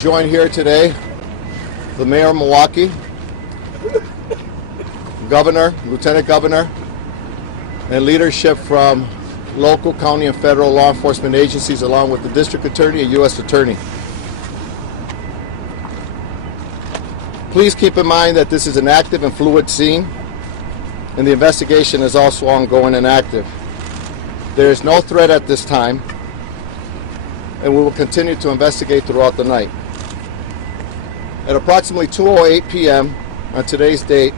Joined here today, the Mayor of Milwaukee, Governor, Lieutenant Governor, and leadership from local, county, and federal law enforcement agencies, along with the District Attorney and U.S. Attorney. Please keep in mind that this is an active and fluid scene, and the investigation is also ongoing and active. There is no threat at this time, and we will continue to investigate throughout the night. At approximately 2:08 p.m. on today's date,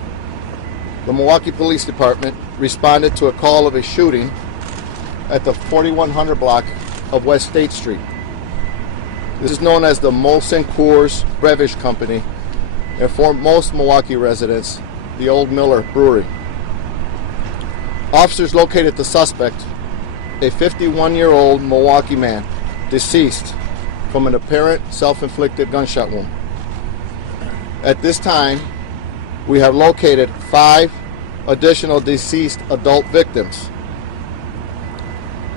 the Milwaukee Police Department responded to a call of a shooting at the 4100 block of West State Street. This is known as the Molson Coors Beverage Company, and for most Milwaukee residents, the Old Miller Brewery. Officers located the suspect, a 51-year-old Milwaukee man, deceased from an apparent self-inflicted gunshot wound. At this time, we have located 5 additional deceased adult victims.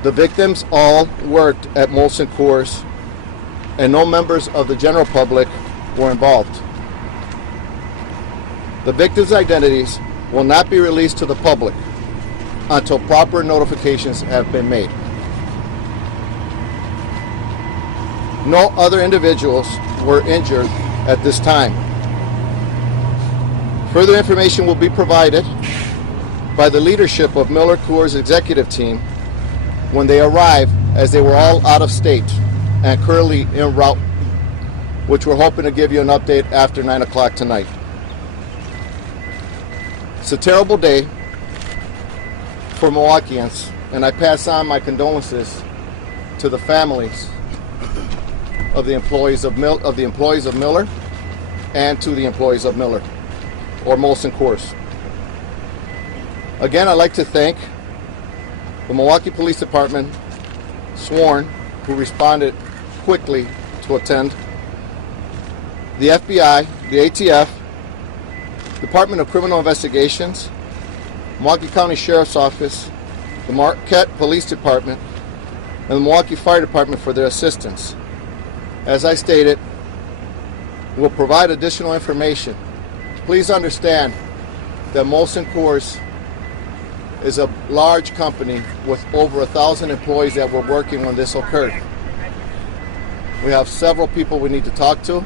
The victims all worked at Molson Coors, and no members of the general public were involved. The victims' identities will not be released to the public until proper notifications have been made. No other individuals were injured at this time. Further information will be provided by the leadership of Miller Coors executive team when they arrive, as they were all out of state and currently en route, which we're hoping to give you an update after 9 o'clock tonight. It's a terrible day for Milwaukeeans, and I pass on my condolences to the families of the employees of Miller and to the employees of Miller or Molson Coors. Again, I'd like to thank the Milwaukee Police Department, sworn, who responded quickly to attend, the FBI, the ATF, Department of Criminal Investigations, Milwaukee County Sheriff's Office, the Marquette Police Department, and the Milwaukee Fire Department for their assistance. As I stated, we'll provide additional information. Please understand that Molson Coors is a large company with over 1,000 employees that were working when this occurred. We have several people we need to talk to,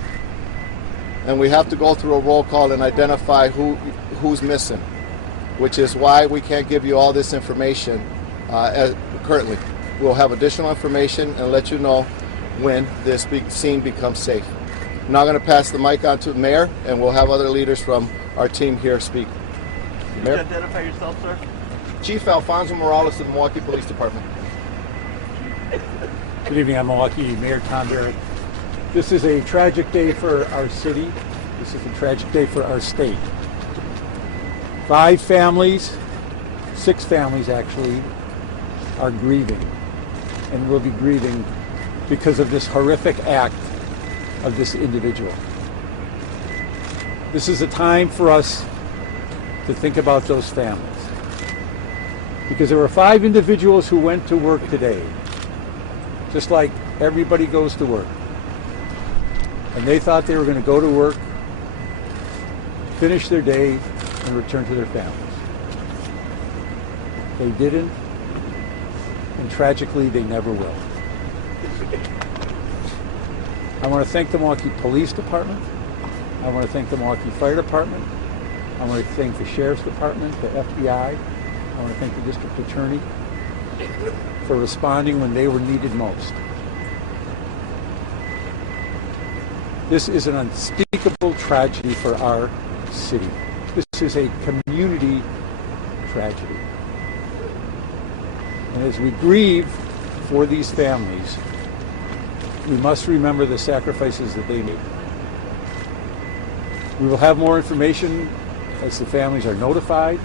and we have to go through a roll call and identify who's missing, which is why we can't give you all this information currently. We'll have additional information and let you know when this scene becomes safe. I'm now going to pass the mic on to the Mayor, and we'll have other leaders from our team here speak. Could you identify yourself, sir? Chief Alfonso Morales of the Milwaukee Police Department. Good evening, I'm Milwaukee Mayor Tom Barrett. This is a tragic day for our city. This is a tragic day for our state. 5 families, 6 families actually, are grieving and will be grieving because of this horrific act of this individual. This is a time for us to think about those families, because there were 5 individuals who went to work today, just like everybody goes to work, and they thought they were going to go to work, finish their day, and return to their families. They didn't, and tragically they never will. I want to thank the Milwaukee Police Department. I want to thank the Milwaukee Fire Department. I want to thank the Sheriff's Department, the FBI. I want to thank the District Attorney for responding when they were needed most. This is an unspeakable tragedy for our city. This is a community tragedy. And as we grieve for these families, we must remember the sacrifices that they made. We will have more information as the families are notified.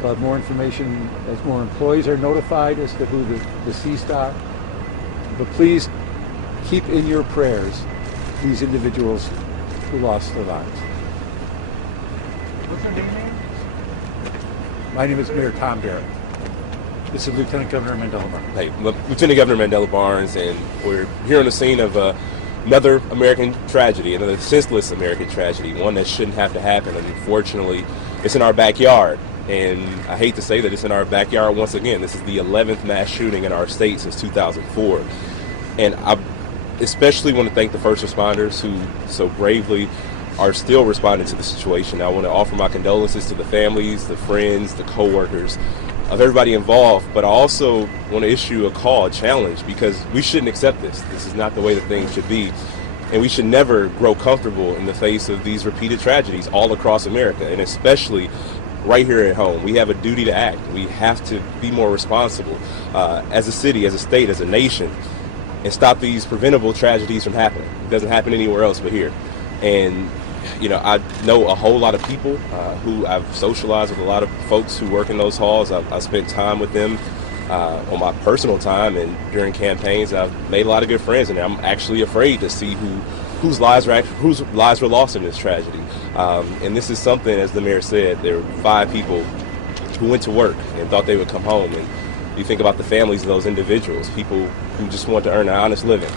We'll have more information as more employees are notified as to who the deceased are. But please keep in your prayers these individuals who lost their lives. What's your name? My name is Mayor Tom Barrett. This is Lieutenant Governor Mandela Barnes. Hey, Lieutenant Governor Mandela Barnes, and we're here on the scene of another American tragedy, another senseless American tragedy, one that shouldn't have to happen. And unfortunately, it's in our backyard. And I hate to say that it's in our backyard once again. This is the 11th mass shooting in our state since 2004. And I especially want to thank the first responders who so bravely are still responding to the situation. I want to offer my condolences to the families, the friends, the co-workers of everybody involved, but I also want to issue a call, a challenge, because we shouldn't accept this. This is not the way that things should be. And we should never grow comfortable in the face of these repeated tragedies all across America, and especially right here at home. We have a duty to act. We have to be more responsible as a city, as a state, as a nation, and stop these preventable tragedies from happening. It doesn't happen anywhere else but here. And you know, I know a whole lot of people who I've socialized with, a lot of folks who work in those halls. I spent time with them on my personal time, and during campaigns I've made a lot of good friends, and I'm actually afraid to see whose lives were lost in this tragedy. And this is something, as the mayor said, there were 5 people who went to work and thought they would come home, and you think about the families of those individuals, people who just want to earn an honest living,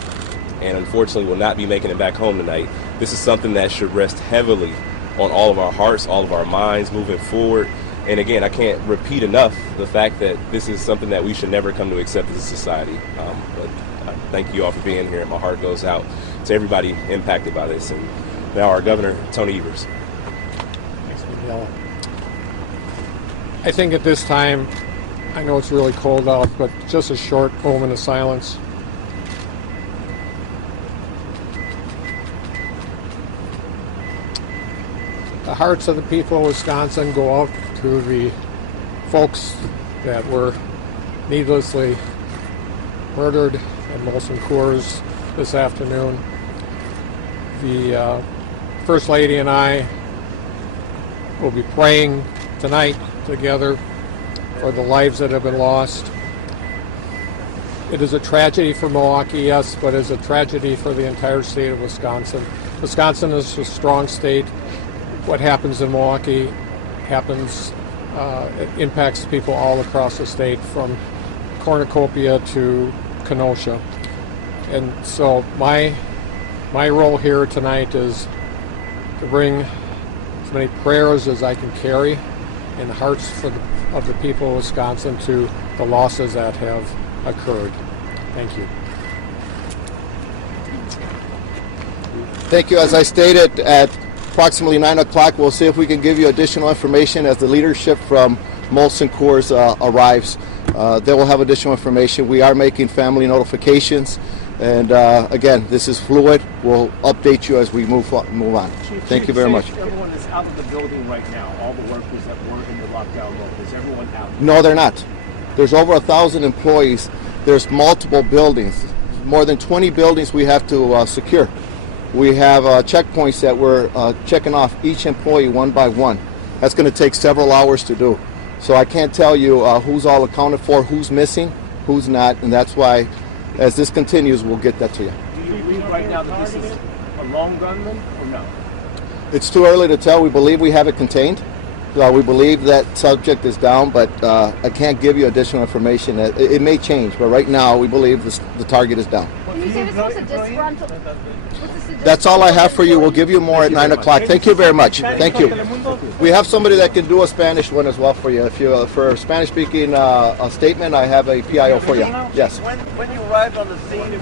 and unfortunately will not be making it back home tonight. This is something that should rest heavily on all of our hearts, all of our minds moving forward. And again, I can't repeat enough the fact that this is something that we should never come to accept as a society. But I thank you all for being here, and my heart goes out to everybody impacted by this. And now our Governor, Tony Evers. Thanks, Miguel. I think at this time, I know it's really cold out, but just a short moment of silence. The hearts of the people of Wisconsin go out to the folks that were needlessly murdered at Molson Coors this afternoon. The First Lady and I will be praying tonight together for the lives that have been lost. It is a tragedy for Milwaukee, yes, but it's a tragedy for the entire state of Wisconsin. Wisconsin is a strong state. What happens in Milwaukee happens, it impacts people all across the state, from Cornucopia to Kenosha. And so my role here tonight is to bring as many prayers as I can carry in the hearts of the people of Wisconsin to the losses that have occurred. Thank you. Thank you. As I stated, at approximately 9 o'clock, we'll see if we can give you additional information as the leadership from Molson Coors arrives. They will have additional information. We are making family notifications, and again, this is fluid. We'll update you as we move on. Thank you very much. Everyone is out of the building right now. All the workers that were in the lockdown mode. Is everyone out? No, they're not. There's over 1,000 employees. There's multiple buildings, more than 20 buildings we have to secure. We have checkpoints that we're checking off each employee one by one. That's going to take several hours to do. So I can't tell you who's all accounted for, who's missing, who's not, and that's why, as this continues, we'll get that to you. Do you believe right now that this is a lone gunman or no? It's too early to tell. We believe we have it contained. We believe that subject is down, but I can't give you additional information. It may change, but right now we believe the target is down. Can you say this was a disgruntled? That's all I have for you. We'll give you more at 9 o'clock. Thank you very much. Thank you. We have somebody that can do a Spanish one as well for you. If you for Spanish speaking a statement, I have a PIO for you. Yes. When you arrived on the scene,